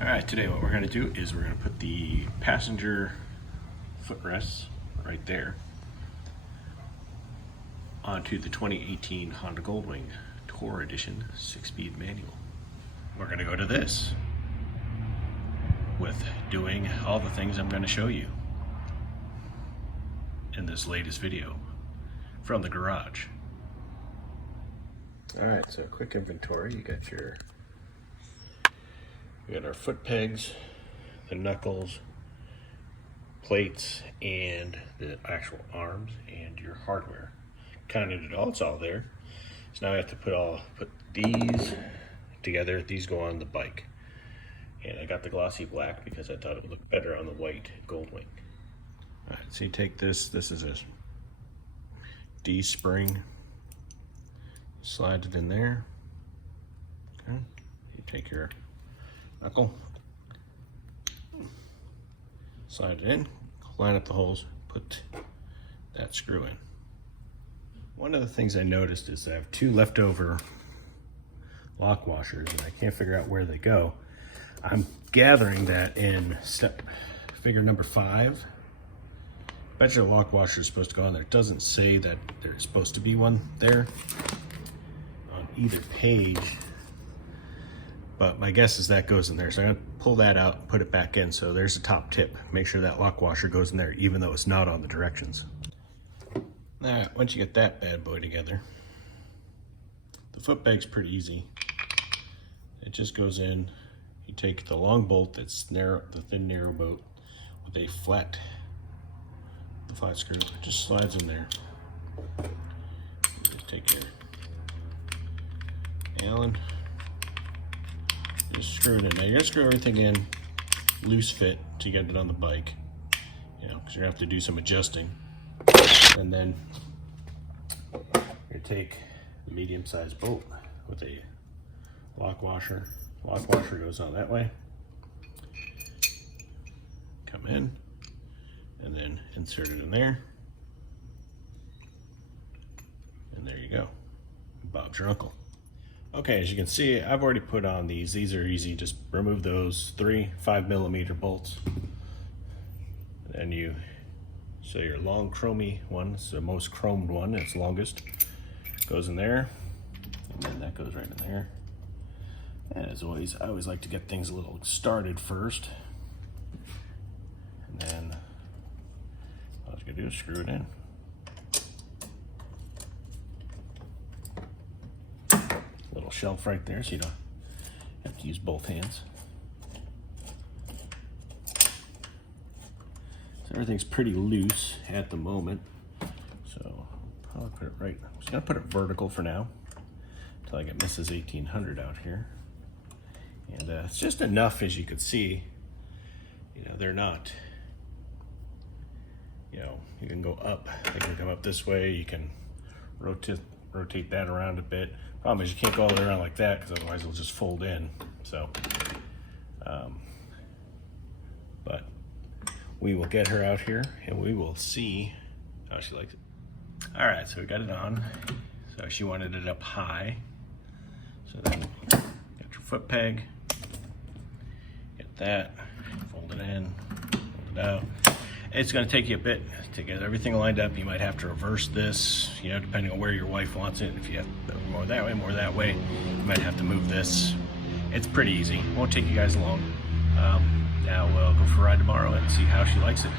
All right, today what we're going to do is we're going to put the passenger footrests right there onto the 2018 Honda Goldwing Tour Edition 6-speed manual. We're going to go to this with doing all the things I'm going to show you in this latest video from the garage. All right, so quick inventory. You got our foot pegs, the knuckles, plates, and the actual arms, and your hardware. Counted it all, it's all there. So now I have to put these together. These go on the bike. And I got the glossy black because I thought it would look better on the white Goldwing. All right, so you take this is a D-spring, slide it in there. Okay, you take your knuckle, slide it in, line up the holes, put that screw in. One of the things I noticed is I have two leftover lock washers and I can't figure out where they go. I'm gathering that in figure number 5. Bet your lock washer is supposed to go on there. It doesn't say that there's supposed to be one there on either page, but my guess is that goes in there. So I'm gonna pull that out and put it back in. So there's a top tip. Make sure that lock washer goes in there, even though it's not on the directions. All right, once you get that bad boy together, the foot peg's pretty easy. It just goes in. You take the long bolt that's narrow, the thin narrow bolt with a flat screw. It just slides in there. Just take your Allen. Just screw it in. Now you're gonna screw everything in loose fit to get it on the bike, because you're gonna have to do some adjusting. And then you're gonna take the medium-sized bolt with a lock washer. Lock washer goes on that way. Come in and then insert it in there. And there you go. Bob's your uncle. Okay, as you can see, I've already put on these. These are easy. Just remove those 3 5mm bolts. And so your long chromy one, it's the most chromed one, it's longest, goes in there. And then that goes right in there. And as always, I always like to get things a little started first. And then all you're gonna do is screw it in. Little shelf right there, so you don't have to use both hands. So everything's pretty loose at the moment. So I'll put it right. I'm just gonna put it vertical for now until I get Mrs. 1800 out here. And it's just enough, as you can see. They're not. You can go up. They can come up this way. You can rotate that around a bit. Problem is you can't go all the way around like that because otherwise it'll just fold in. So, but we will get her out here and we will see how she likes it. All right, so we got it on. So she wanted it up high. So then got your foot peg. Get that, fold it in, fold it out. It's going to take you a bit to get everything lined up. You might have to reverse this, depending on where your wife wants it. If you have more that way, more that way, you might have to move this. It's pretty easy. Won't take you guys long. Now we'll go for a ride tomorrow and see how she likes it.